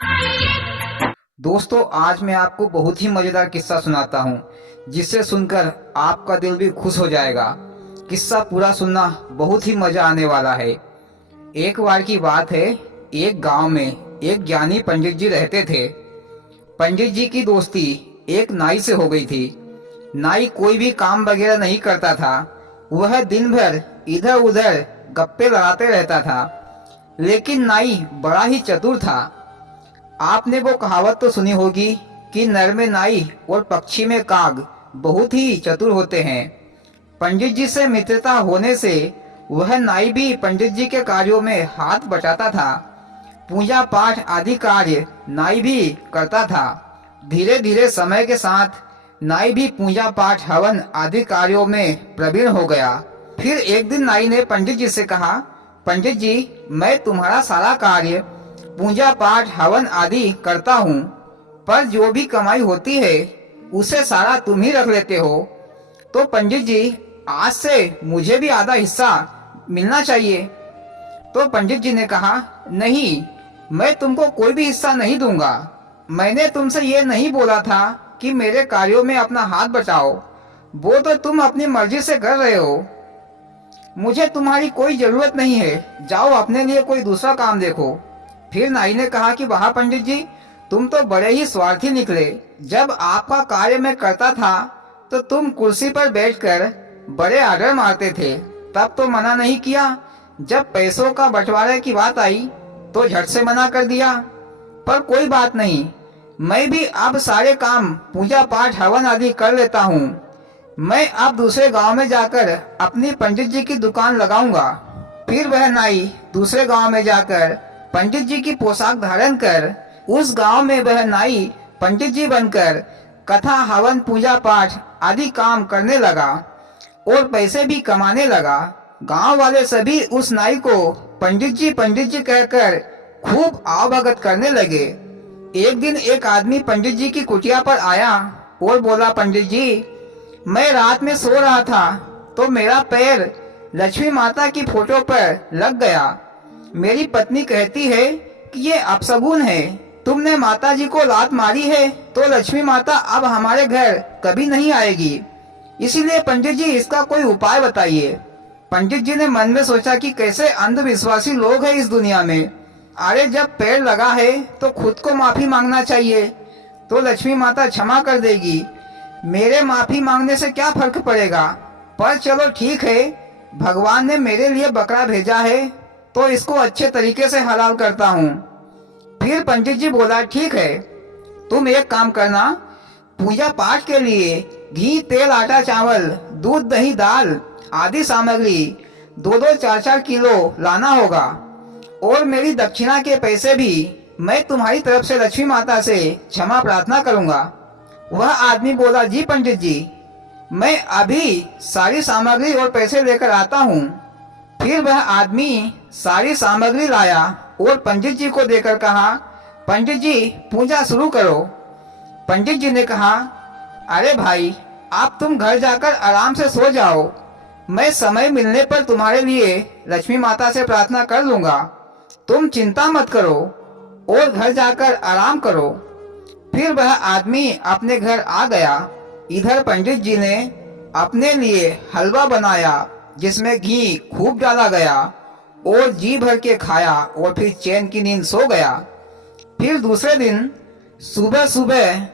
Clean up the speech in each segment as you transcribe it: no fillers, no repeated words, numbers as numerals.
दोस्तों, आज मैं आपको बहुत ही मज़ेदार किस्सा सुनाता हूँ, जिसे सुनकर आपका दिल भी खुश हो जाएगा। किस्सा पूरा सुनना, बहुत ही मज़ा आने वाला है। एक बार की बात है, एक गांव में एक ज्ञानी पंडित जी रहते थे। पंडित जी की दोस्ती एक नाई से हो गई थी। नाई कोई भी काम वगैरह नहीं करता था। वह दिन भर इधर उधर गप्पे लड़ाते रहता था। लेकिन नाई बड़ा ही चतुर था। आपने वो कहावत तो सुनी होगी कि नर में नाई और पक्षी में काग बहुत ही चतुर होते हैं। पंडित जी से मित्रता होने से वह नाई भी पंडित जी के कार्यों में हाथ बटाता था। पूजा पाठ आदि कार्य नाई भी करता था। धीरे धीरे समय के साथ नाई भी पूजा पाठ हवन आदि कार्यों में प्रवीण हो गया। फिर एक दिन नाई ने पंडित जी से कहा, पंडित जी, मैं तुम्हारा सारा कार्य पूजा पाठ हवन आदि करता हूँ, पर जो भी कमाई होती है उसे सारा तुम ही रख लेते हो। तो पंडित जी, आज से मुझे भी आधा हिस्सा मिलना चाहिए। तो पंडित जी ने कहा, नहीं, मैं तुमको कोई भी हिस्सा नहीं दूंगा। मैंने तुमसे ये नहीं बोला था कि मेरे कार्यों में अपना हाथ बटाओ। वो तो तुम अपनी मर्जी से कर रहे हो। मुझे तुम्हारी कोई जरूरत नहीं है। जाओ अपने लिए कोई दूसरा काम देखो। फिर नाई ने कहा कि वाह पंडित जी, तुम तो बड़े ही स्वार्थी निकले। जब आपका कार्य मैं करता था तो तुम कुर्सी पर बैठकर बड़े आर्डर मारते थे, तब तो मना नहीं किया। जब पैसों का बंटवारे की बात आई तो झट से मना कर दिया। पर कोई बात नहीं, मैं भी अब सारे काम पूजा पाठ हवन आदि कर लेता हूँ। मैं अब दूसरे गांव में जाकर अपनी पंडित जी की दुकान लगाऊंगा। फिर वह नाई दूसरे गांव में जाकर पंडित जी की पोशाक धारण कर उस गांव में वह नाई पंडित जी बनकर कथा हवन पूजा पाठ आदि काम करने लगा और पैसे भी कमाने लगा। गांव वाले सभी उस नाई को पंडित जी कहकर खूब आवभगत करने लगे। एक दिन एक आदमी पंडित जी की कुटिया पर आया और बोला, पंडित जी, मैं रात में सो रहा था तो मेरा पैर लक्ष्मी माता की फोटो पर लग गया। मेरी पत्नी कहती है कि ये अपशगुन है। तुमने माता जी को लात मारी है तो लक्ष्मी माता अब हमारे घर कभी नहीं आएगी। इसीलिए पंडित जी, इसका कोई उपाय बताइए। पंडित जी ने मन में सोचा कि कैसे अंधविश्वासी लोग हैं इस दुनिया में। अरे, जब पैर लगा है तो खुद को माफी मांगना चाहिए, तो लक्ष्मी माता क्षमा कर देगी। मेरे माफी मांगने से क्या फर्क पड़ेगा। पर चलो ठीक है, भगवान ने मेरे लिए बकरा भेजा है तो इसको अच्छे तरीके से हलाल करता हूँ। फिर पंडित जी बोला, ठीक है, तुम एक काम करना, पूजा पाठ के लिए घी तेल आटा चावल दूध दही दाल आदि सामग्री 2-2 4-4 किलो लाना होगा और मेरी दक्षिणा के पैसे भी मैं तुम्हारी तरफ से लक्ष्मी माता से क्षमा प्रार्थना करूंगा। वह आदमी बोला, जी पंडित जी, मैं अभी सारी सामग्री और पैसे लेकर आता हूँ। फिर वह आदमी सारी सामग्री लाया और पंडित जी को देकर कहा, पंडित जी, पूजा शुरू करो। पंडित जी ने कहा, अरे भाई, आप तुम घर जाकर आराम से सो जाओ। मैं समय मिलने पर तुम्हारे लिए लक्ष्मी माता से प्रार्थना कर लूंगा। तुम चिंता मत करो और घर जाकर आराम करो। फिर वह आदमी अपने घर आ गया। इधर पंडित जी ने अपने लिए हलवा बनाया जिसमें घी खूब डाला गया और जी भर के खाया और फिर चैन की नींद सो गया। फिर दूसरे दिन सुबह सुबह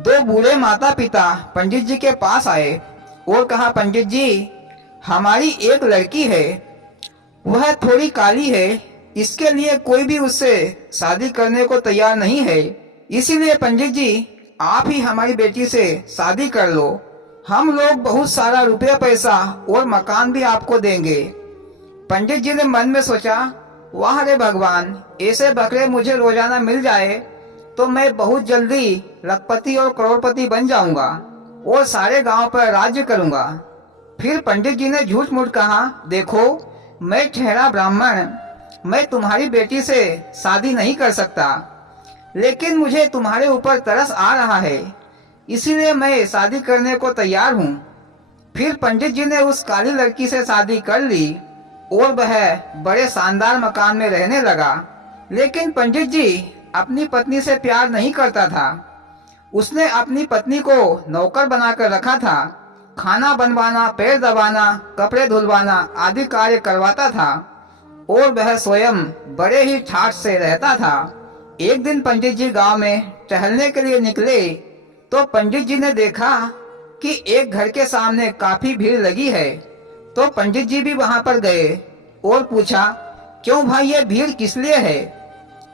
2 बूढ़े माता पिता पंडित जी के पास आए और कहा, पंडित जी, हमारी एक लड़की है, वह थोड़ी काली है, इसके लिए कोई भी उससे शादी करने को तैयार नहीं है। इसीलिए पंडित जी, आप ही हमारी बेटी से शादी कर लो। हम लोग बहुत सारा रुपया पैसा और मकान भी आपको देंगे। पंडित जी ने मन में सोचा, वाह रे भगवान, ऐसे बकरे मुझे रोजाना मिल जाए तो मैं बहुत जल्दी लखपति और करोड़पति बन जाऊंगा और सारे गांव पर राज्य करूंगा। फिर पंडित जी ने झूठ मूठ कहा, देखो, मैं ठहरा ब्राह्मण, मैं तुम्हारी बेटी से शादी नहीं कर सकता, लेकिन मुझे तुम्हारे ऊपर तरस आ रहा है, इसीलिए मैं शादी करने को तैयार हूँ। फिर पंडित जी ने उस काली लड़की से शादी कर ली और वह बड़े शानदार मकान में रहने लगा। लेकिन पंडित जी, अपनी पत्नी से प्यार नहीं करता था। उसने अपनी पत्नी को नौकर बनाकर रखा था। खाना बनवाना, पैर दबाना, कपड़े धुलवाना आदि कार्य करवाता था और वह स्वयं बड़े ही ठाठ से रहता था। एक दिन पंडित जी गांव में टहलने के लिए निकले तो पंडित जी ने देखा कि एक घर के सामने काफी भीड़ लगी है। तो पंडित जी भी वहां पर गए और पूछा, क्यों भाई ये भीड़ किस लिए है?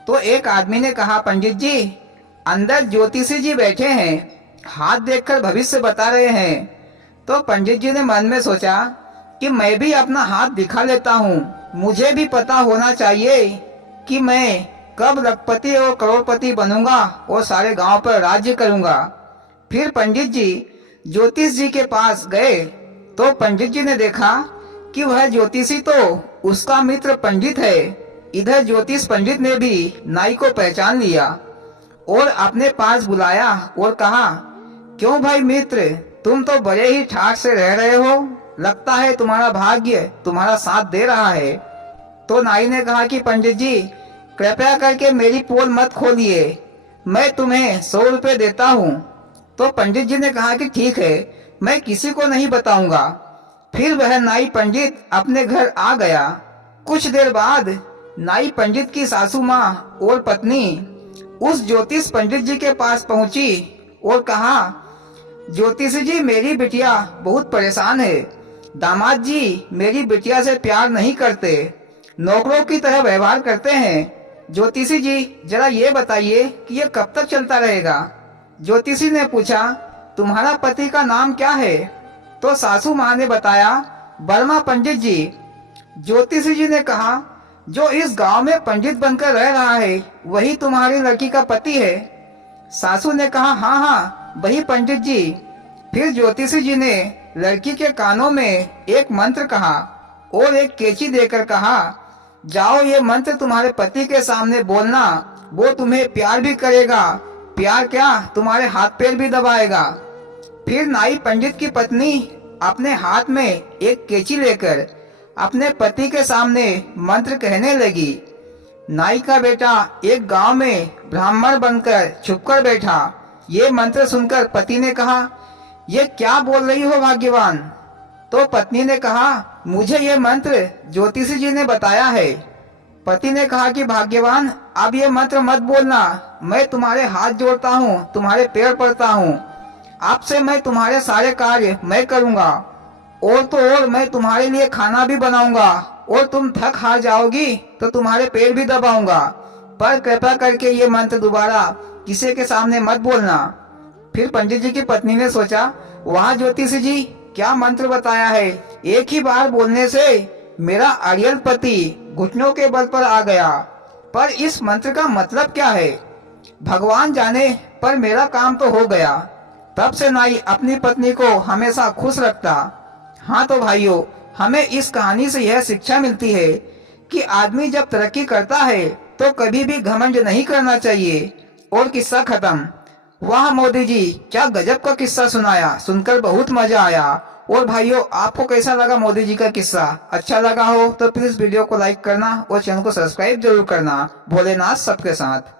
तो एक आदमी ने कहा, पंडित जी अंदर ज्योतिषी जी बैठे हैं, हाथ देखकर भविष्य बता रहे हैं। तो पंडित जी ने मन में सोचा कि मैं भी अपना हाथ दिखा लेता हूँ, मुझे भी पता होना चाहिए कि मैं कब लखपति और करोड़पति बनूंगा और सारे गांव पर राज्य करूंगा। फिर पंडित जी ज्योतिष जी के पास गए तो पंडित जी ने देखा कि वह ज्योतिषी तो उसका मित्र पंडित है। इधर ज्योतिष पंडित ने भी नाई को पहचान लिया और अपने पास बुलाया और कहा, क्यों भाई मित्र, तुम तो बड़े ही ठाठ से रह रहे हो, लगता है तुम्हारा भाग्य तुम्हारा साथ दे रहा है। तो नाई ने कहा कि पंडित जी कृपया करके मेरी पोल मत खोलिए, मैं तुम्हें 100 रुपए देता हूँ। तो पंडित जी ने कहा कि ठीक है, मैं किसी को नहीं बताऊंगा। फिर वह नाई पंडित अपने घर आ गया। कुछ देर बाद नाई पंडित की सासू माँ और पत्नी उस ज्योतिष पंडित जी के पास पहुंची और कहा, ज्योतिष जी मेरी बिटिया बहुत परेशान है, दामाद जी मेरी बिटिया से प्यार नहीं करते, नौकरों की तरह व्यवहार करते हैं। ज्योतिषी जी जरा ये बताइए कि ये कब तक चलता रहेगा? ज्योतिषी ने पूछा, तुम्हारा पति का नाम क्या है? तो सासू माँ ने बताया, वर्मा पंडित जी। ज्योतिषी जी ने कहा, जो इस गांव में पंडित बनकर रह रहा है वही तुम्हारी लड़की का पति है? सासू ने कहा, हाँ हाँ वही पंडित जी। फिर ज्योतिषी जी ने लड़की के कानों में एक मंत्र कहा और एक कैंची देकर कहा, जाओ ये मंत्र तुम्हारे पति के सामने बोलना, वो तुम्हें प्यार भी करेगा, प्यार क्या तुम्हारे हाथ पैर भी दबाएगा। फिर नाई पंडित की पत्नी अपने हाथ में एक कैंची लेकर अपने पति के सामने मंत्र कहने लगी। नाई का बेटा एक गांव में ब्राह्मण बनकर छुपकर बैठा। ये मंत्र सुनकर पति ने कहा, ये क्या बोल रही हो भाग्यवान? तो पत्नी ने कहा, मुझे ये मंत्र ज्योतिषी जी ने बताया है। पति ने कहा कि भाग्यवान अब ये मंत्र मत बोलना, मैं तुम्हारे हाथ जोड़ता हूँ, तुम्हारे पैर पड़ता हूँ, आपसे मैं तुम्हारे सारे कार्य मैं करूँगा और तो और मैं तुम्हारे लिए खाना भी बनाऊंगा और तुम थक हार जाओगी तो तुम्हारे पैर भी दबाऊंगा, पर कृपया करके ये मंत्र दोबारा किसी के सामने मत बोलना। फिर पंडित जी की पत्नी ने सोचा, वहाँ ज्योतिषी जी क्या मंत्र बताया है, एक ही बार बोलने से मेरा अड़ियल पति घुटनों के बल पर आ गया, पर इस मंत्र का मतलब क्या है? भगवान जाने, पर मेरा काम तो हो गया। तब से नाई अपनी पत्नी को हमेशा खुश रखता। हाँ तो भाइयों, हमें इस कहानी से यह शिक्षा मिलती है कि आदमी जब तरक्की करता है तो कभी भी घमंड नहीं करना चाहिए। और किस्सा खत्म। वाह मोदी जी, क्या गजब का किस्सा सुनाया, सुनकर बहुत मजा आया। और भाइयों, आपको कैसा लगा मोदी जी का किस्सा? अच्छा लगा हो तो प्लीज वीडियो को लाइक करना और चैनल को सब्सक्राइब जरूर करना। भोलेनाथ सबके साथ।